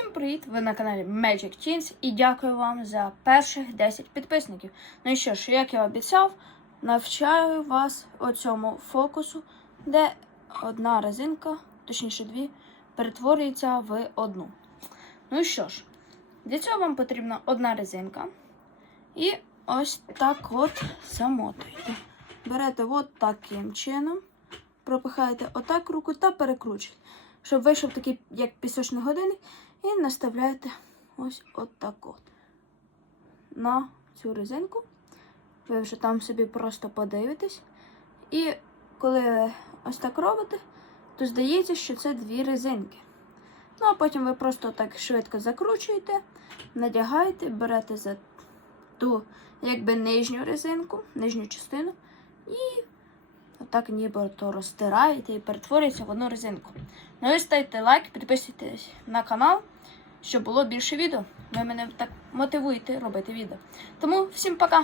Всім привіт! Ви на каналі Magic Teens і дякую вам за перших 10 підписників. Ну і що ж, як я обіцяв, навчаю вас оцьому фокусу, де одна резинка, точніше дві, перетворюється в одну. Ну і що ж, для цього вам потрібна одна резинка. І ось так от замотуєте. Берете от таким чином, пропихаєте отак руку та перекручуєте щоб вийшов такий, як пісочний годинник, і наставляєте ось отак от на цю резинку. Ви вже там собі просто подивитесь. І коли ви ось так робите, то здається, що це дві резинки. Ну, а потім ви просто так швидко закручуєте, надягаєте, берете за ту якби нижню резинку, нижню частину, і Отак ніби то розтираєте і перетворюється в одну резинку. Ну і ставте лайк, підписуйтесь на канал, щоб було більше відео. Ви мене так мотивуєте робити відео. Тому всім пока!